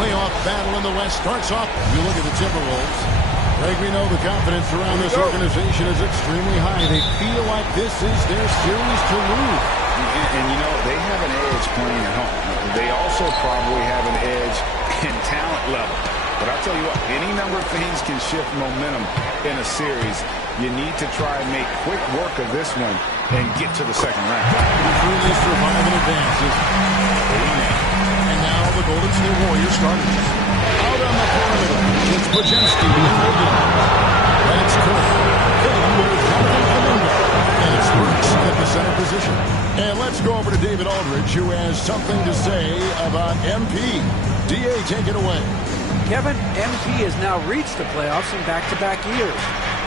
Playoff battle in the West starts off. You look at the Timberwolves. Greg, we know the confidence around this organization is extremely high. They feel like this is their series to lose. And you know, they have an edge playing at home. They also probably have an edge in talent level. But I'll tell you what, any number of things can shift momentum in a series. You need to try and make quick work of this one and get to the second round. Truly survive and advances. And now the Golden State Warriors starters. Out on the perimeter, it's Bajemski in the game. That's Curry. Hitting with Jonathan Kuminga. And it's Burks at the center position. And let's go over to David Aldridge, who has something to say about MP. DA, take it away. Kevin, MP has now reached the playoffs in back-to-back years.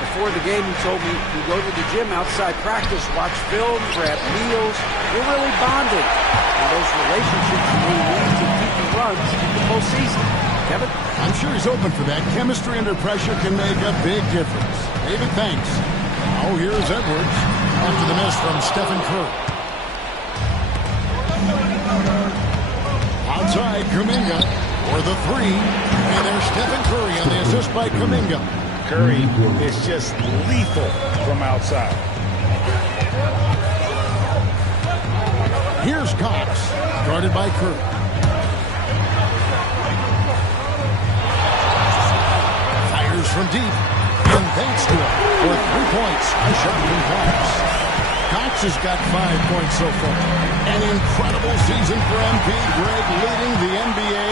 Before the game, he told me he'd go to the gym outside practice, watch film, grab meals. We're really bonding. And those relationships really lead to deep runs in the postseason. Kevin? I'm sure he's open for that. Chemistry under pressure can make a big difference. David, thanks. Oh, here's Edwards after the miss from Stephen Curry. Outside, Kuminga for the three. And there's Stephen Curry on the assist by Kuminga. Curry is just lethal from outside. Here's Cox, guarded by Curry. Fires from deep, and thanks to it for 3 points. A shot from Cox. Cox has got 5 points so far. An incredible season for MP. Greg leading the NBA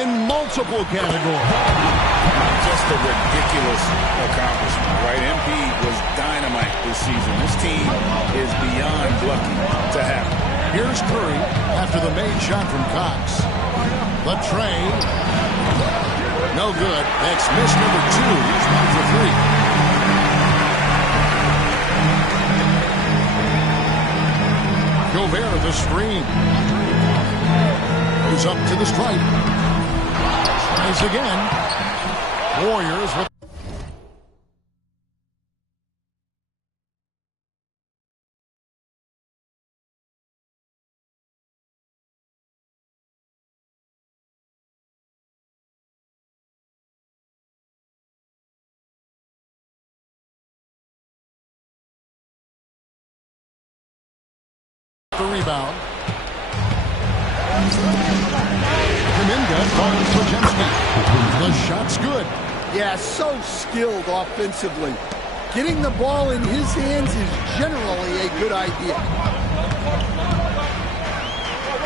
in multiple categories. Just a ridiculous accomplishment, right? MP was dynamite this season. This team is beyond lucky to have him. Here's Curry after the made shot from Cox. The tray. No good. That's miss number 2. He's 1 for 3. Gobert, the screen. Goes up to the stripe. Tries again. Warriors with the rebound. Kuminga finds Bajemski. The shot's good. Yeah, so skilled offensively. Getting the ball in his hands is generally a good idea.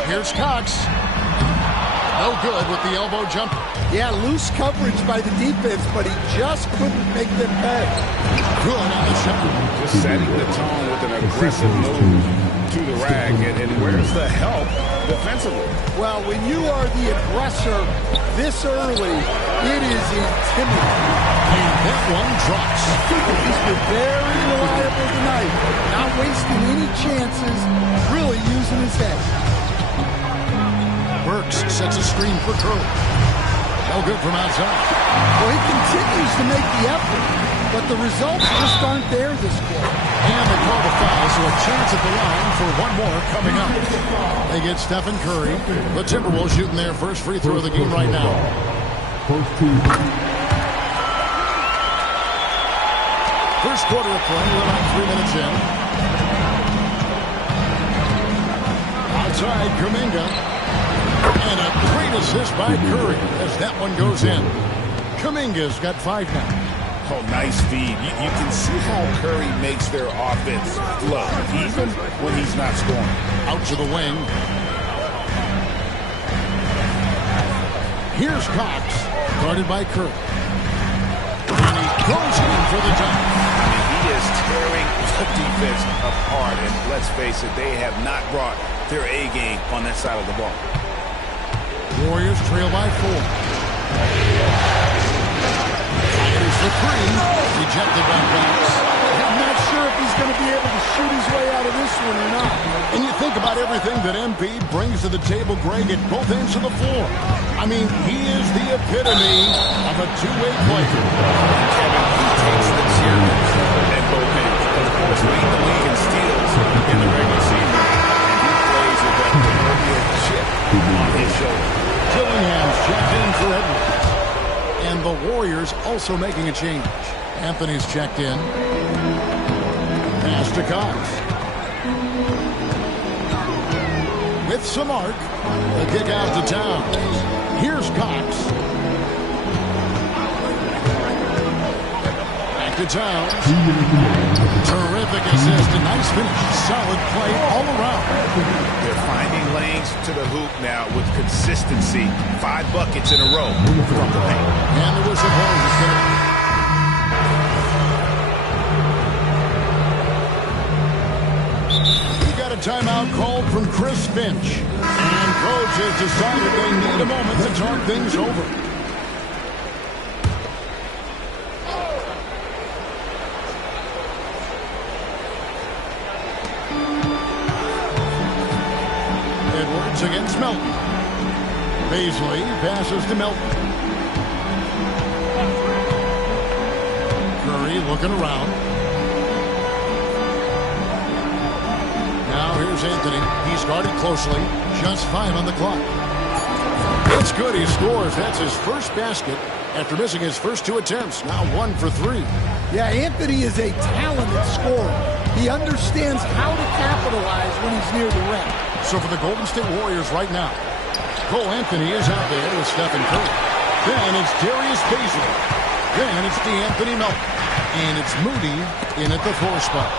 Here's Cox. No good with the elbow jumper. Yeah, loose coverage by the defense, but he just couldn't make them pay. Good on the shot. Just setting the tone with an aggressive move to the rack. And where's the help defensively? Well, when you are the aggressor this early, it is intimidating. And that one drops. He's been very reliable tonight. Not wasting any chances, really using his head. Burks sets a screen for Curry. No good from outside. Well, he continues to make the effort, but the results just aren't there this quarter. And they call the foul, so a chance at the line for one more coming up. They get Stephen Curry. The Timberwolves shooting their first free throw of the game right now. First quarter of play, we're about 3 minutes in. Outside, Kuminga. And a great assist by Curry as that one goes in. Kuminga's got 5 now. Oh, nice feed. You can see how Curry makes their offense flow, even when he's not scoring. Out to the wing. Here's Cox, guarded by Curry. And he goes in for the dunk. He is tearing the defense apart, and let's face it, they have not brought their A game on that side of the ball. Warriors trail by 4. Fires The three, rejected by Cox. I'm not sure if he's going to be able to shoot his way out of this one or not. And you think about everything that MP brings to the table, Greg, at both ends of the floor. I mean, he is the epitome of a two-way player. Kevin, he takes the cheerleaders at both ends. Of course, lead the league in steals in the regular season, and he plays with that proverbial chip on his shoulder. Gillingham's checked in for Edwards. And the Warriors also making a change. Anthony's checked in. Pass to Cox. With some arc. The kick out to Towns. Here's Cox. Back to Towns. Terrific assist. A nice finish. Solid play all around. They're finding lanes to the hoop now with consistency. 5 buckets in a row from the paint. And the whistle blows. It's going to... Timeout called from Chris Finch. And coach has decided they need a moment to talk things over. Edwards against Melton. Baisley passes to Melton. Curry looking around. Here's Anthony. He's guarded closely. Just 5 on the clock. That's good. He scores. That's his first basket after missing his first 2 attempts. Now 1 for 3. Yeah, Anthony is a talented scorer. He understands how to capitalize when he's near the rim. So for the Golden State Warriors right now, Cole Anthony is out there with Stephen Curry. Then it's Darius Baisley. Then it's DeAnthony Melton. And it's Moody in at the 4 spot.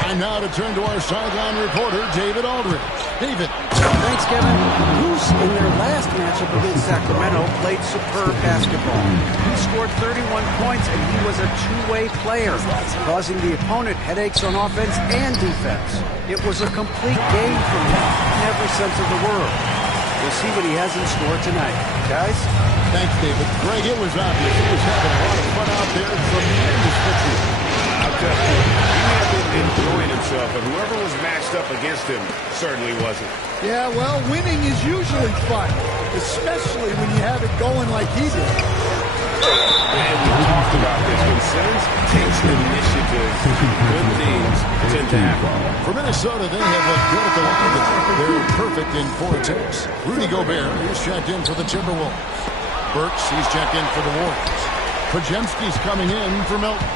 Time now to turn to our sideline reporter, David Aldridge. David. Thanks, Kevin. Moose, in their last matchup against Sacramento, played superb basketball. He scored 31 points, and he was a two-way player, causing the opponent headaches on offense and defense. It was a complete game for him in every sense of the word. We'll see what he has in store tonight. Guys? Thanks, David. Greg, it was obvious. He was having a lot of fun out there. Tremendous victory. I'll tell you, he may have been enjoying himself, but whoever was matched up against him certainly wasn't. Yeah, well, winning is usually fun, especially when you have it going like he did. And we talked about this. When Simmons takes initiative, good things tend to happen. For Minnesota, they have looked good at the line. They're perfect in 4 attempts. Rudy Gobert is checked in for the Timberwolves. Burks, he's checked in for the Warriors. Podziemski's coming in for Melton.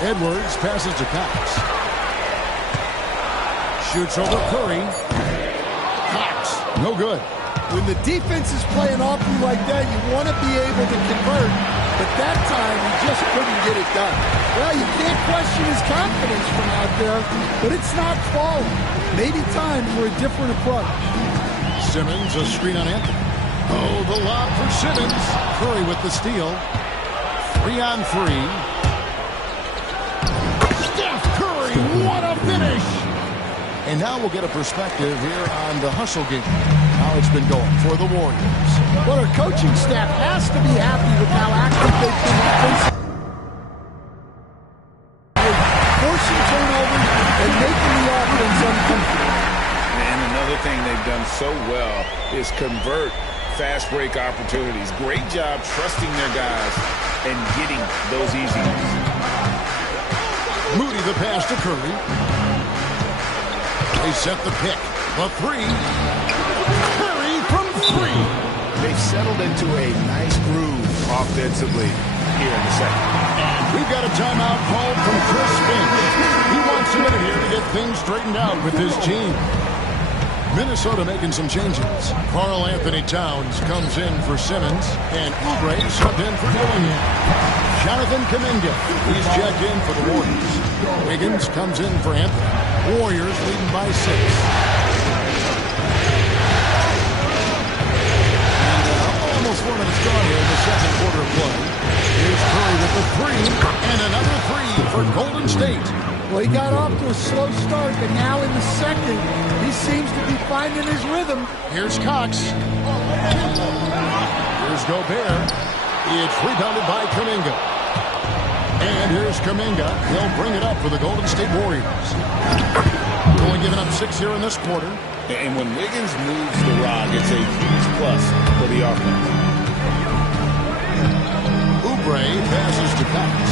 Edwards passes to Cox. Shoots over Curry. Cox, no good. When the defense is playing off you like that, you want to be able to convert, but that time he just couldn't get it done. Well, you can't question his confidence from out there, but it's not falling. Maybe time for a different approach. Simmons, a screen on Anthony. Oh, the lob for Simmons. Curry with the steal. 3 on 3. What a finish! And now we'll get a perspective here on the hustle game. How it's been going for the Warriors. Well, our coaching staff has to be happy with how active they've been defensively. Forcing turnovers and making the offense uncomfortable. And another thing they've done so well is convert fast break opportunities. Great job trusting their guys and getting those easy ones. Moody the pass to Curry. They set the pick. The 3. Curry from 3. They've settled into a nice groove offensively here in the second. And we've got a timeout called from Chris Finch. He wants a minute here to get things straightened out with his team. Minnesota making some changes. Karl Anthony Towns comes in for Simmons, and Oubre subbed in for Gillingham. Jonathan Kuminga, he's checked in for the Warriors. Wiggins comes in for Anthony. Warriors leading by 6. And almost 4 minutes gone here in the second quarter of play. Here's Curry with the 3, and another 3 for Golden State. Well, he got off to a slow start, but now in the second, he seems to be finding his rhythm. Here's Cox. Here's Gobert. It's rebounded by Kuminga. And here's Kuminga. He'll bring it up for the Golden State Warriors. Only giving up 6 here in this quarter. And when Wiggins moves the rock, it's a huge plus for the offense. Oubre passes to Cox.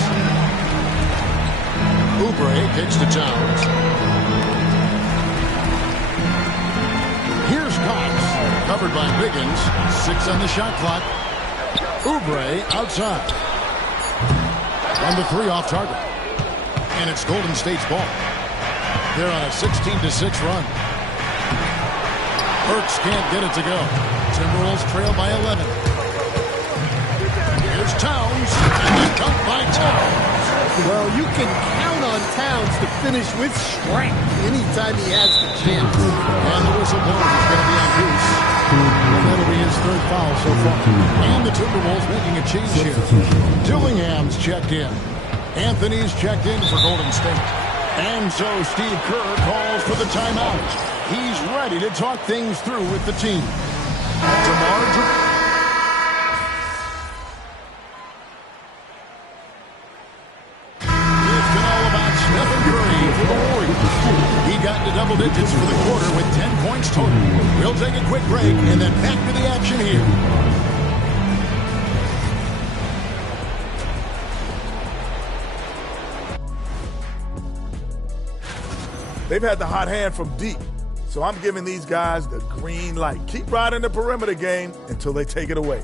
Oubre kicks to Towns. Here's Cox. Covered by Wiggins. 6 on the shot clock. Oubre outside. 1-3 off target. And it's Golden State's ball. They're on a 16-6 run. Burks can't get it to go. Timberwolves trail by 11. Here's Towns. And the dunk by Towns. Well, you can count on Towns to finish with strength anytime he has the chance. And the whistle blows is going to be on Goose. And that'll be his 3rd foul so far. And the Timberwolves making a change here. Dillingham's checked in. Anthony's checked in for Golden State. And so Steve Kerr calls for the timeout. He's ready to talk things through with the team. It's been all about Stephen Curry for the Warriors. He got into double digits for the quarter with 10 points total. We'll take a quick break and then back to the action here. They've had the hot hand from deep, so I'm giving these guys the green light. Keep riding the perimeter game until they take it away.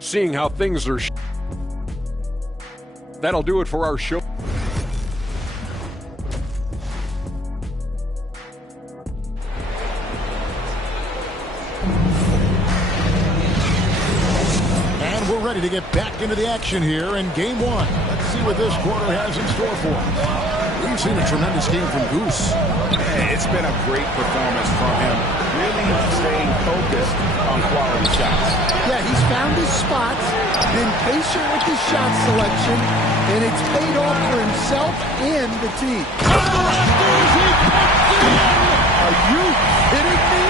Seeing how things are, that'll do it for our show. And we're ready to get back into the action here in Game 1. Let's see what this quarter has in store for us. We've seen a tremendous game from Goose. It's been a great performance from him. Really staying focused on quality shots. Yeah, he's found his spots, been patient with his shot selection, and it's paid off for himself and the team. Are you kidding me?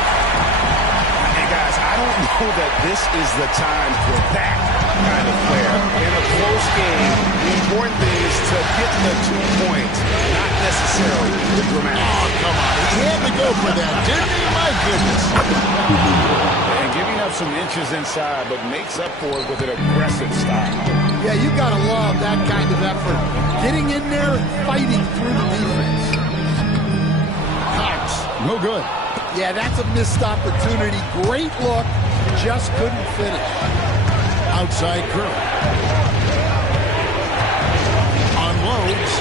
Hey, guys, I don't know that this is the time for that kind of flair. In a close game, the important thing is to get the 2 points, not necessarily the dramatic. Oh, come on. He had to go for that, didn't he? My goodness. And giving up some inches inside, but makes up for it with an aggressive style. Yeah, you got to love that kind of effort. Getting in there and fighting through the defense. Cox, no good. Yeah, that's a missed opportunity. Great look, just couldn't finish. Outside Curry. Unloads.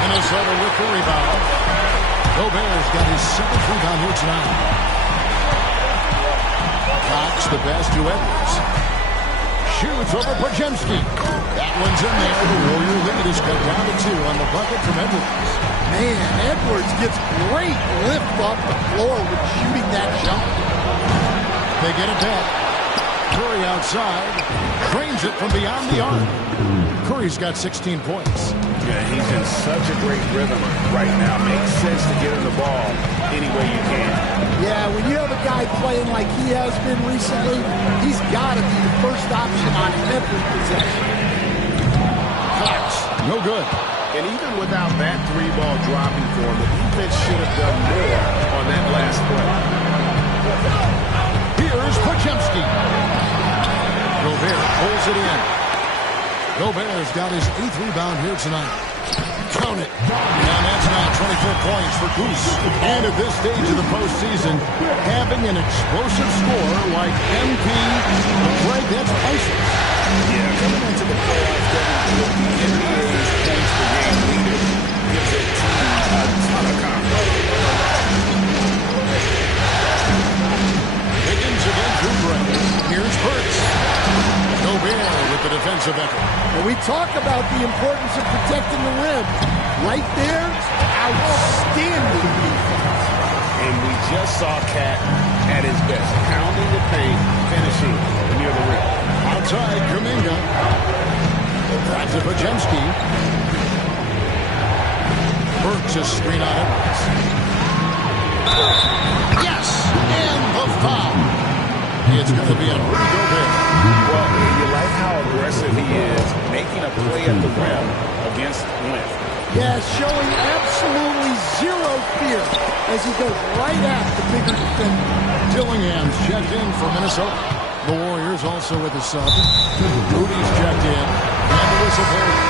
Minnesota with the rebound. Gobert's got his 7th rebound here tonight. Cox, the pass to Edwards. Shoots over Podziemski. That one's in there. The Warrior lead is cut down to 2 on the bucket from Edwards. Man, Edwards gets great lift off the floor with shooting that jump. They get it back. Curry outside. Drains it from beyond the arc. Curry's got 16 points. Yeah, he's in such a great rhythm right now. Makes sense to get him the ball any way you can. Yeah, when you have a guy playing like he has been recently, he's got to be the first option on every possession. Cox, no good. And even without that 3-ball dropping for him, the defense should have done more on that last play. Here's Podziemski. Gobert pulls it in. Gobert's got his 8th rebound here tonight. Count it. And that's now 24 points for Goose. And at this stage of the postseason, having an explosive score like MP, right, that's priceless. Yeah, coming into the playoffs, the NBA's points per game leader gives a team a ton of confidence. Higgins against Oubre. Here's Burks. Gobert with the defensive effort. When we talk about the importance of protecting the rim, right there, outstanding defense. And we just saw Cat at his best, pounding the paint, finishing near the rim. Outside, Kuminga. Back to Podziemski. Burks a screen on Edwards. Yes! And the foul. It's going to be on Rudy Gobert. that play at the rim against length. Yeah, showing absolutely zero fear as he goes right at the bigger defender. Dillingham's checked in for Minnesota. The Warriors also with a sub. Rudy's checked in. And the whistle blows.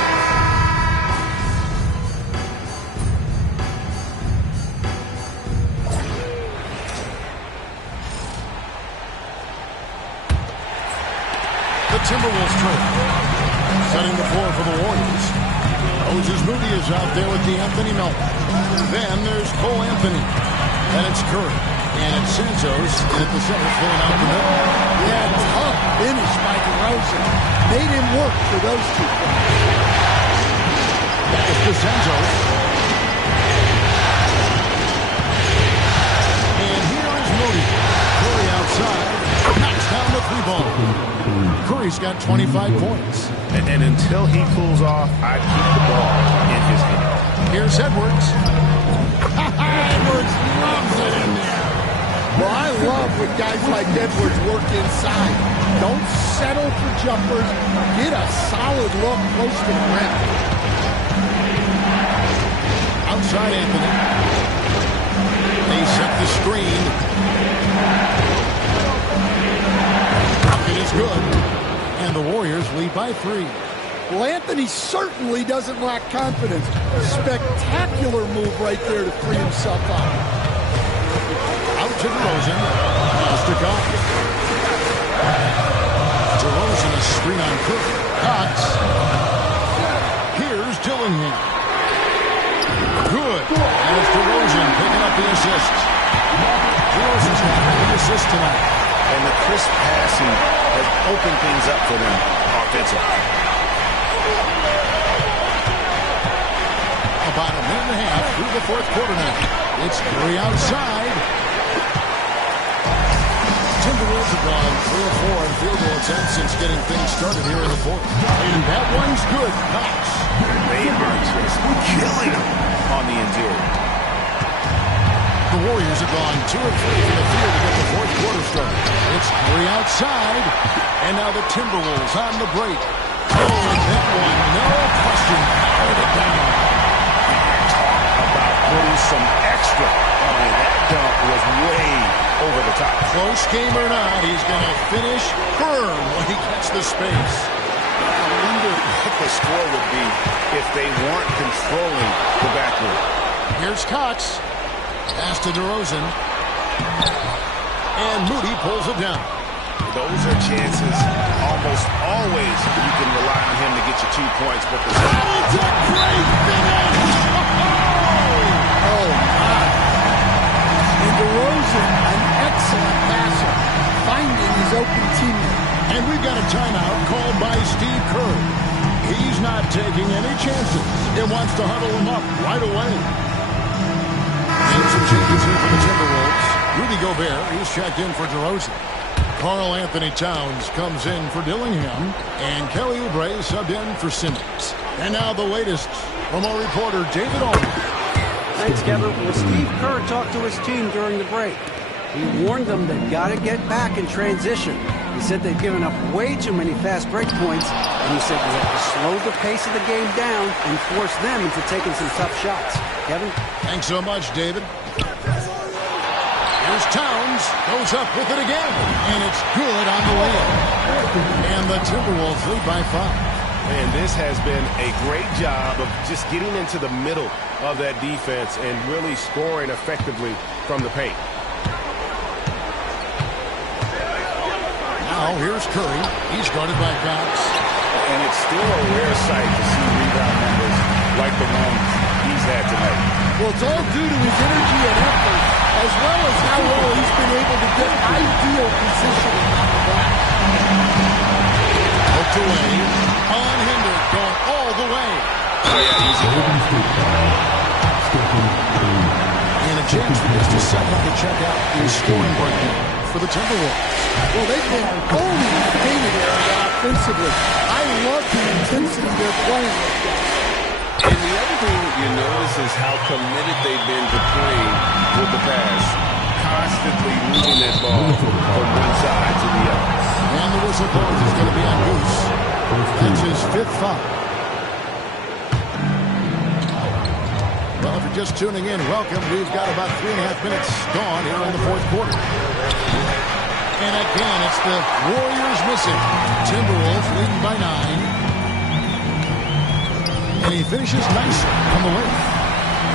The Timberwolves trail. Setting the floor for the Warriors. Moses Moody is out there with the Anthony Melton. Then there's Cole Anthony. And it's Curry. And it's Santos at the center, filling out the middle. Yeah, tough finish by DeRozan. Made him work for those 2 points. That's to Santos. And here is Moody. Curry outside. Knocks down the 3-ball. Curry's got 25 points. And until he cools off, I keep the ball in his hand. Here's Edwards. Edwards loves it in there. Well, I love when guys like Edwards work inside. Don't settle for jumpers. Get a solid look close to the rim. Outside Anthony. They set the screen. It is good. And the Warriors lead by 3. Well, Anthony certainly doesn't lack confidence. Spectacular move right there to free himself up. Out to DeRozan. Pass to Cox. DeRozan a screen on Cook. Cox. Here's Dillingham. Good. And it's DeRozan picking up the assist. DeRozan's got an assist tonight. And the crisp passing has opened things up for them offensively. About a minute and a half through the 4th quarter now. It's Curry outside. Timberwolves have gone 3 of 4 in field goal attempts since getting things started here in the 4th. And that one's good. Cox. They are just killing them on the interior. The Warriors have gone 2 of 3 from the field to get the 4th quarter started. It's Curry outside. And now the Timberwolves on the break. Oh, and that one, no question, powered it down. About putting some extra. I mean, that dunk was way over the top. Close game or not, he's going to finish firm when he gets the space. I wonder what the score would be if they weren't controlling the backcourt. Here's Cox. Pass to DeRozan. And Moody pulls it down. Those are chances almost always you can rely on him to get you 2 points. But it's a great finish! Oh, my. And DeRozan, an excellent passer, finding his open teammate. And we've got a timeout called by Steve Kerr. He's not taking any chances. He wants to huddle him up right away. And some changes here for the Timberwolves. Rudy Gobert, he's checked in for DeRozan. Karl Anthony Towns comes in for Dillingham. And Kelly Oubre subbed in for Simmons. And now the latest from our reporter, David Allman. Thanks, Kevin. Well, Steve Kerr talked to his team during the break. He warned them they've got to get back in transition. He said they've given up way too many fast break points, and he said we have to slow the pace of the game down and force them into taking some tough shots. Kevin? Thanks so much, David. Here's Towns, goes up with it again, and it's good on the layup. And the Timberwolves lead by 5. And this has been a great job of just getting into the middle of that defense and really scoring effectively from the paint. Now here's Curry. He's guarded by Cox. And it's still a rare sight to see rebound numbers like the ones he's had tonight. Well, it's all due to his energy and effort, as well as how well he's been able to get ideal positioning on the glass. Hooked away, unhindered, going all the way. Yeah, easy And a chance for this to set up the checkout in scoring breakdown for the Timberwolves. Well, they've been owning the painted area offensively. I love the intensity they're playing with that. And the other thing you notice is how committed they've been to playing with the pass. Constantly moving that ball from one side to the other. And the whistle blows is going to be on Goose. That's his 5th foul. Well, if you're just tuning in, welcome. We've got about 3.5 minutes gone here in the fourth quarter. And again, it's the Warriors missing. Timberwolves leading by 9. And he finishes nice on the way.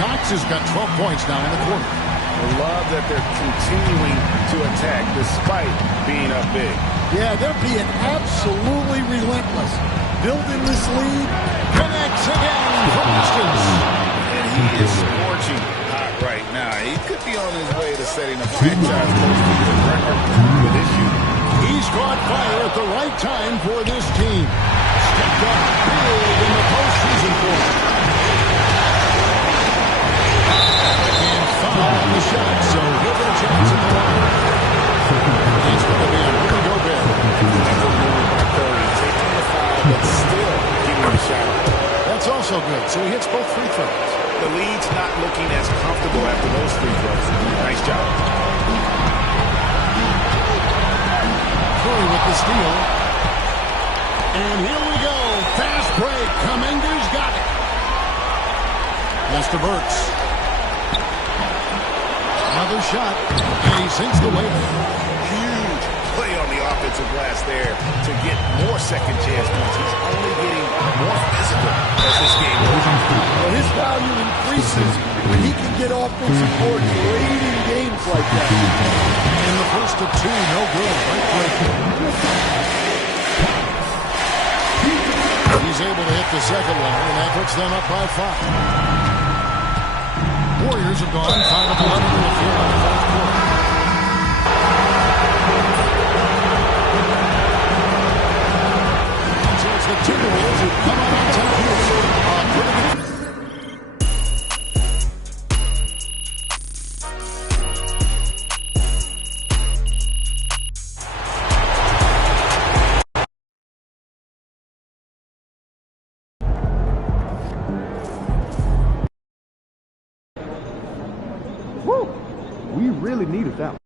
Knox has got 12 points now in the quarter. I love that they're continuing to attack despite being up big. Yeah, they're being absolutely relentless. Building this lead. Connects again from distance. And he is scorching hot right now. He could be on his way to setting a franchise most record with this shooting. He's caught fire at the right time for this team. Stepped up big in the postseason for him. And foul on the shot, so he'll get a chance at the line. It's going to be a Rudy Gobert. Taking the foul, but still getting the shot. That's also good, so he hits both free throws. The lead's not looking as comfortable after those free throws. Nice job. Curry with the steal. And here we go. Fast break. Kuminga's got it. Pass to Burks. Another shot. And he sinks the weight. Huge play on the offensive glass there to get more second chance points. He's only getting more physical as this game goes on. Well, his value increases when he can get offensive boards late in games like that. And the first of two, no good. Right break. He's able to hit the second one, and that puts them up by 5. Warriors have gone 5 of 11 to the field in the fourth quarter. So it's the Timberwolves who come out on top here. Pretty good. We really needed that one.